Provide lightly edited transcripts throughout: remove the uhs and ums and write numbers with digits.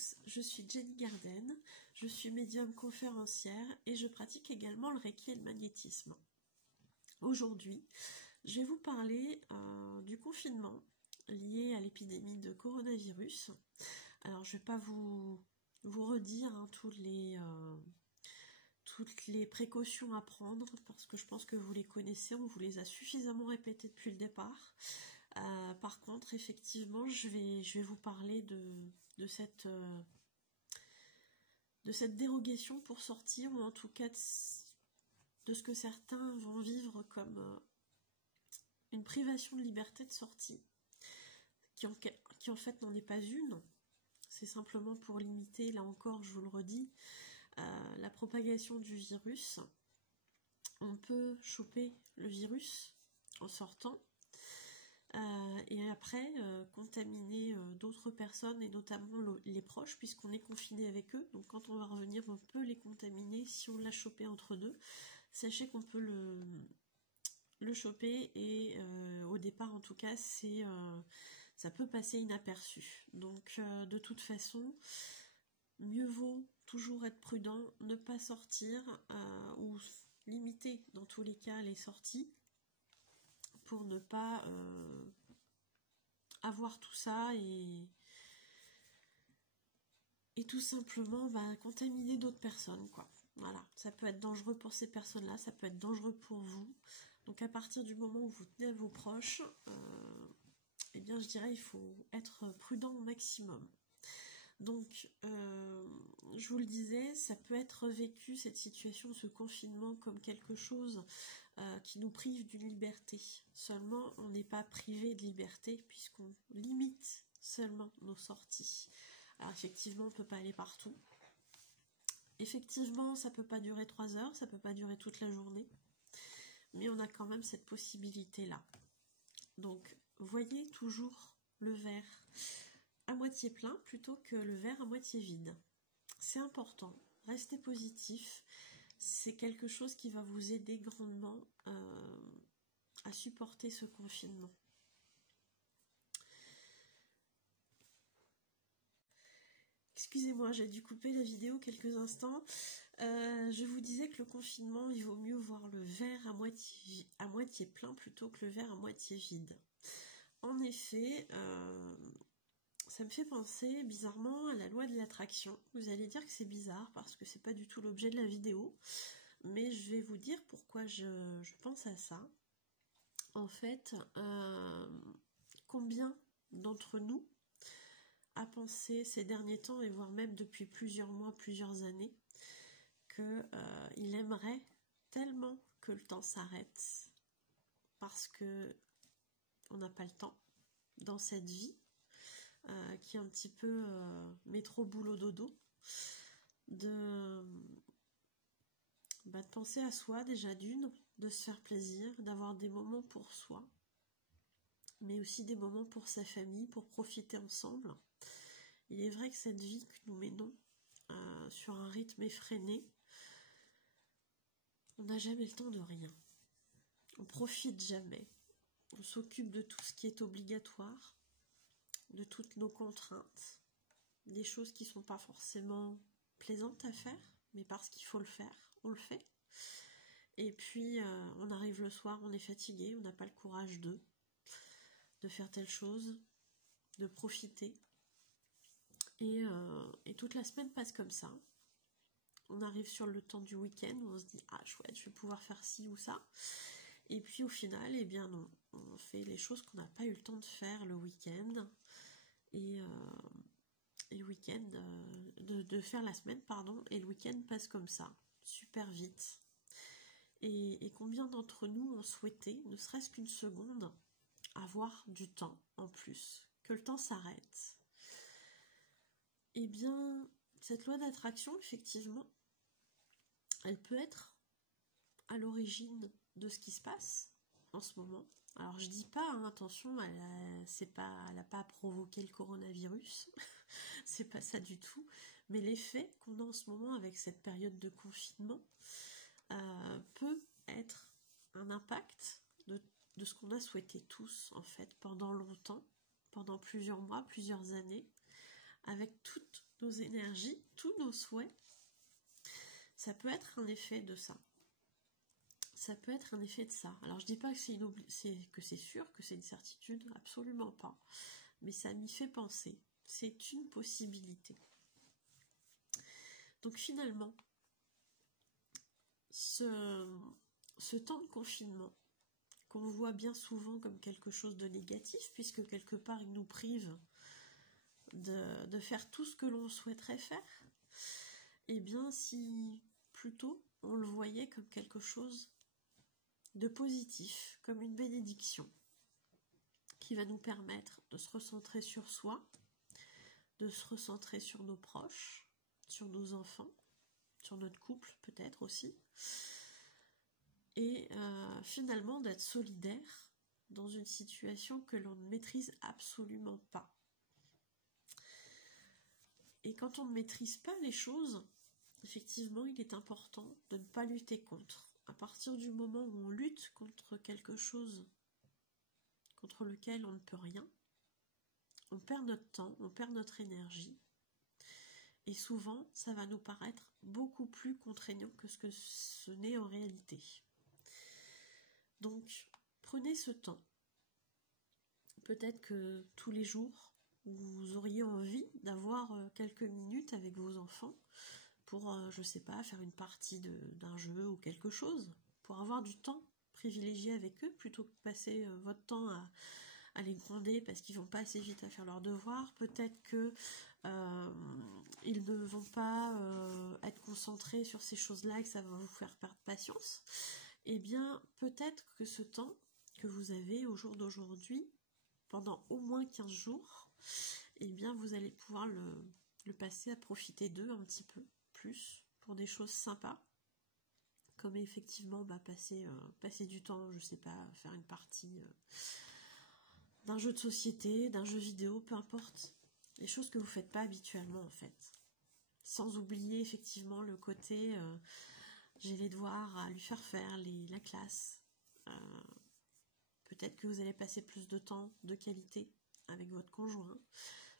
tous, je suis Jenny Garden, je suis médium conférencière et je pratique également le Reiki et le magnétisme. Aujourd'hui, je vais vous parler du confinement lié à l'épidémie de coronavirus. Alors je ne vais pas vous redire toutes les précautions à prendre parce que je pense que vous les connaissez, on vous les a suffisamment répétées depuis le départ. Par contre, effectivement, je vais vous parler de cette dérogation pour sortir, ou en tout cas de ce que certains vont vivre comme une privation de liberté de sortie, qui en fait n'en est pas une. C'est simplement pour limiter, là encore, je vous le redis, la propagation du virus. On peut choper le virus en sortant, et après contaminer d'autres personnes et notamment les proches puisqu'on est confiné avec eux. Donc quand on va revenir, on peut les contaminer si on l'a chopé entre deux. Sachez qu'on peut le choper et au départ en tout cas ça peut passer inaperçu. Donc de toute façon, mieux vaut toujours être prudent, ne pas sortir ou limiter dans tous les cas les sorties pour ne pas avoir tout ça et tout simplement contaminer d'autres personnes, quoi. Voilà, ça peut être dangereux pour ces personnes-là, ça peut être dangereux pour vous. Donc à partir du moment où vous tenez à vos proches, eh bien je dirais il faut être prudent au maximum. Donc, je vous le disais, ça peut être vécu, cette situation, ce confinement, comme quelque chose qui nous prive d'une liberté. Seulement, on n'est pas privé de liberté puisqu'on limite seulement nos sorties. Alors effectivement, on ne peut pas aller partout. Effectivement, ça ne peut pas durer 3 heures, ça ne peut pas durer toute la journée. Mais on a quand même cette possibilité-là. Donc, voyez toujours le verre à moitié plein plutôt que le verre à moitié vide. C'est important, restez positif, c'est quelque chose qui va vous aider grandement à supporter ce confinement. Excusez-moi, j'ai dû couper la vidéo quelques instants. Je vous disais que le confinement, il vaut mieux voir le verre à moitié plein plutôt que le verre à moitié vide. En effet, ça me fait penser bizarrement à la loi de l'attraction. Vous allez dire que c'est bizarre parce que c'est pas du tout l'objet de la vidéo, mais je vais vous dire pourquoi je pense à ça. En fait, combien d'entre nous a pensé ces derniers temps, et voire même depuis plusieurs mois, plusieurs années, qu'il aimerait tellement que le temps s'arrête parce que on n'a pas le temps dans cette vie qui est un petit peu métro boulot dodo, de penser à soi déjà d'une, de se faire plaisir, d'avoir des moments pour soi, mais aussi des moments pour sa famille, pour profiter ensemble. Il est vrai que cette vie que nous menons sur un rythme effréné, on n'a jamais le temps de rien. On profite jamais. On s'occupe de tout ce qui est obligatoire, de toutes nos contraintes, des choses qui ne sont pas forcément plaisantes à faire, mais parce qu'il faut le faire, on le fait. Et puis on arrive le soir, on est fatigué, on n'a pas le courage de faire telle chose, de profiter. Et toute la semaine passe comme ça. On arrive sur le temps du week-end où on se dit « Ah chouette, je vais pouvoir faire ci ou ça ». Et puis au final, eh bien non, on fait les choses qu'on n'a pas eu le temps de faire le week-end. Et le week-end, de faire la semaine, pardon, et le week-end passe comme ça, super vite. Et combien d'entre nous ont souhaité, ne serait-ce qu'une seconde, avoir du temps en plus, que le temps s'arrête. Eh bien, cette loi d'attraction, effectivement, elle peut être à l'origine de ce qui se passe en ce moment. Alors je dis pas, hein, attention, elle a pas provoqué le coronavirus, c'est pas ça du tout, mais l'effet qu'on a en ce moment avec cette période de confinement peut être un impact de ce qu'on a souhaité tous en fait pendant longtemps, pendant plusieurs mois, plusieurs années, avec toutes nos énergies, tous nos souhaits, ça peut être un effet de ça. Ça peut être un effet de ça. Alors je dis pas que c'est sûr, que c'est une certitude, absolument pas. Mais ça m'y fait penser. C'est une possibilité. Donc finalement, ce temps de confinement, qu'on voit bien souvent comme quelque chose de négatif, puisque quelque part il nous prive de faire tout ce que l'on souhaiterait faire, eh bien si plutôt on le voyait comme quelque chose de positif, comme une bénédiction, qui va nous permettre de se recentrer sur soi, de se recentrer sur nos proches, sur nos enfants, sur notre couple peut-être aussi, et finalement d'être solidaire dans une situation que l'on ne maîtrise absolument pas. Et quand on ne maîtrise pas les choses, effectivement, il est important de ne pas lutter contre. À partir du moment où on lutte contre quelque chose contre lequel on ne peut rien, on perd notre temps, on perd notre énergie. Et souvent, ça va nous paraître beaucoup plus contraignant que ce que ce n'est en réalité. Donc, prenez ce temps. Peut-être que tous les jours, vous auriez envie d'avoir quelques minutes avec vos enfants pour, je sais pas, faire une partie d'un jeu ou quelque chose, pour avoir du temps privilégié avec eux, plutôt que de passer votre temps à les gronder parce qu'ils vont pas assez vite à faire leurs devoirs. Peut-être que ils ne vont pas être concentrés sur ces choses-là et que ça va vous faire perdre patience. Eh bien, peut-être que ce temps que vous avez au jour d'aujourd'hui, pendant au moins 15 jours, eh bien, vous allez pouvoir le passer à profiter d'eux un petit peu plus pour des choses sympas, comme effectivement passer du temps, je sais pas, faire une partie d'un jeu de société, d'un jeu vidéo, peu importe, les choses que vous faites pas habituellement en fait, sans oublier effectivement le côté j'ai les devoirs à lui faire faire, la classe, peut-être que vous allez passer plus de temps de qualité avec votre conjoint,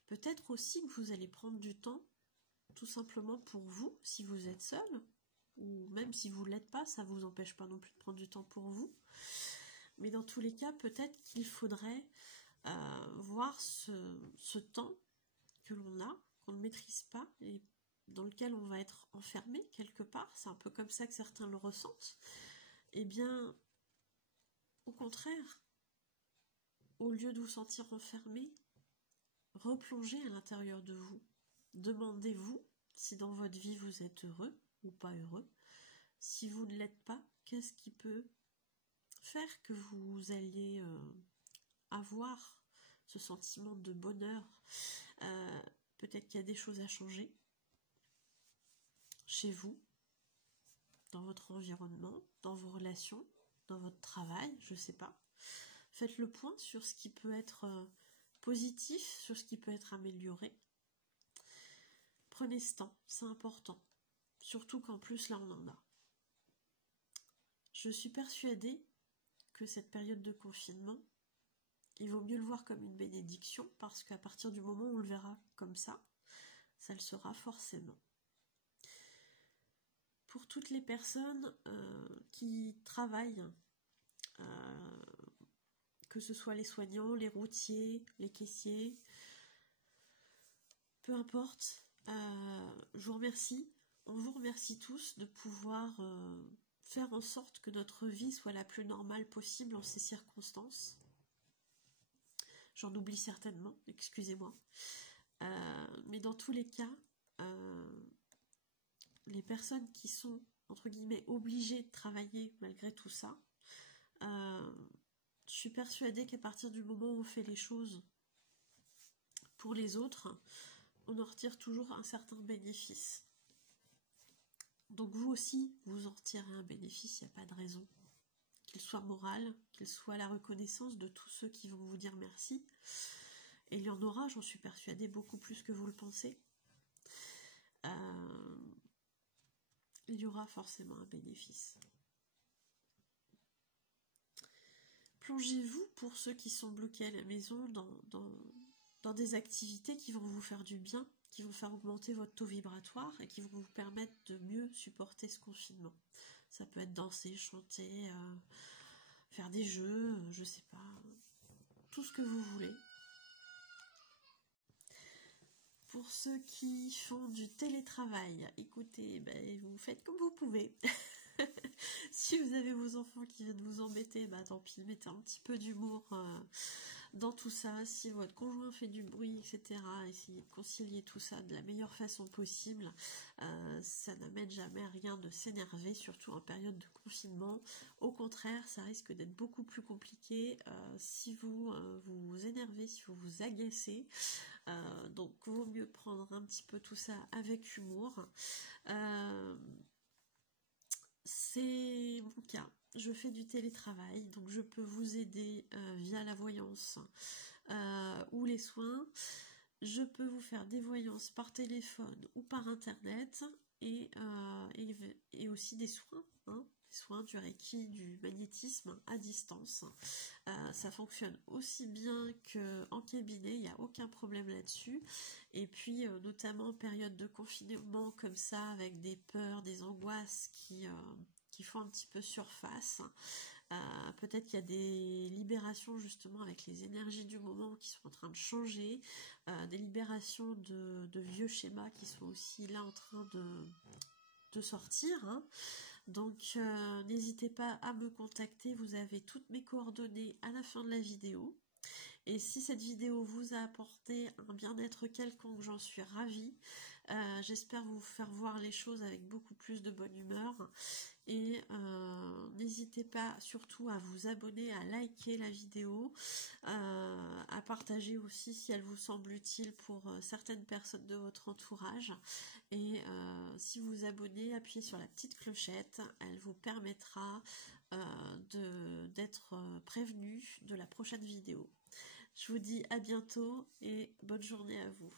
peut-être aussi que vous allez prendre du temps tout simplement pour vous, si vous êtes seul, ou même si vous ne l'êtes pas, ça ne vous empêche pas non plus de prendre du temps pour vous. Mais dans tous les cas, peut-être qu'il faudrait voir ce temps que l'on a, qu'on ne maîtrise pas, et dans lequel on va être enfermé quelque part, c'est un peu comme ça que certains le ressentent, eh bien, au contraire, au lieu de vous sentir enfermé, replongez à l'intérieur de vous. Demandez-vous si dans votre vie vous êtes heureux ou pas heureux. Si vous ne l'êtes pas, qu'est-ce qui peut faire que vous alliez avoir ce sentiment de bonheur? Peut-être qu'il y a des choses à changer chez vous, dans votre environnement, dans vos relations, dans votre travail, je ne sais pas. Faites le point sur ce qui peut être positif, sur ce qui peut être amélioré. Prenez ce temps, c'est important. Surtout qu'en plus, là, on en a. Je suis persuadée que cette période de confinement, il vaut mieux le voir comme une bénédiction, parce qu'à partir du moment où on le verra comme ça le sera forcément. Pour toutes les personnes qui travaillent, que ce soit les soignants, les routiers, les caissiers, peu importe, je vous remercie. On vous remercie tous de pouvoir faire en sorte que notre vie soit la plus normale possible en ces circonstances. J'en oublie certainement, excusez-moi. Mais dans tous les cas, les personnes qui sont, entre guillemets, obligées de travailler malgré tout ça, je suis persuadée qu'à partir du moment où on fait les choses pour les autres, on en retire toujours un certain bénéfice. Donc vous aussi, vous en retirez un bénéfice, il n'y a pas de raison. Qu'il soit moral, qu'il soit la reconnaissance de tous ceux qui vont vous dire merci. Et il y en aura, j'en suis persuadée, beaucoup plus que vous le pensez. Il y aura forcément un bénéfice. Plongez-vous, pour ceux qui sont bloqués à la maison, dans des activités qui vont vous faire du bien, qui vont faire augmenter votre taux vibratoire et qui vont vous permettre de mieux supporter ce confinement. Ça peut être danser, chanter, faire des jeux, je sais pas, tout ce que vous voulez. Pour ceux qui font du télétravail, écoutez, vous faites comme vous pouvez. Si vous avez vos enfants qui viennent vous embêter, tant pis, mettez un petit peu d'humour dans tout ça. Si votre conjoint fait du bruit, etc., essayez de concilier tout ça de la meilleure façon possible. Ça n'amène jamais à rien de s'énerver, surtout en période de confinement. Au contraire, ça risque d'être beaucoup plus compliqué si vous vous énervez, si vous vous agacez. Donc, vaut mieux prendre un petit peu tout ça avec humour. C'est mon cas. Je fais du télétravail, donc je peux vous aider via la voyance ou les soins. Je peux vous faire des voyances par téléphone ou par internet et aussi des soins, des soins du Reiki, du magnétisme à distance. Ça fonctionne aussi bien qu'en cabinet, il n'y a aucun problème là-dessus. Et puis notamment en période de confinement comme ça, avec des peurs, des angoisses qui font un petit peu surface. Peut-être qu'il y a des libérations justement avec les énergies du moment qui sont en train de changer, des libérations de vieux schémas qui sont aussi là en train de sortir. Donc n'hésitez pas à me contacter, vous avez toutes mes coordonnées à la fin de la vidéo. Et si cette vidéo vous a apporté un bien-être quelconque, j'en suis ravie. J'espère vous faire voir les choses avec beaucoup plus de bonne humeur. Et n'hésitez pas surtout à vous abonner, à liker la vidéo, à partager aussi si elle vous semble utile pour certaines personnes de votre entourage. Et si vous vous abonnez, appuyez sur la petite clochette, elle vous permettra d'être prévenu de la prochaine vidéo. Je vous dis à bientôt et bonne journée à vous.